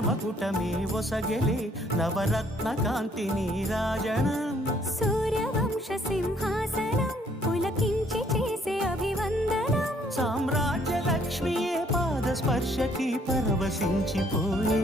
రాజమకుటమే ఒసగెలే నవరత్న కాంతి నీరాజనం సూర్యవంశ సింహాసనం పులకించి చేసే అభివందనం సామ్రాజ్య లక్ష్మియే పాద స్పర్శకి పరవశించిపోయే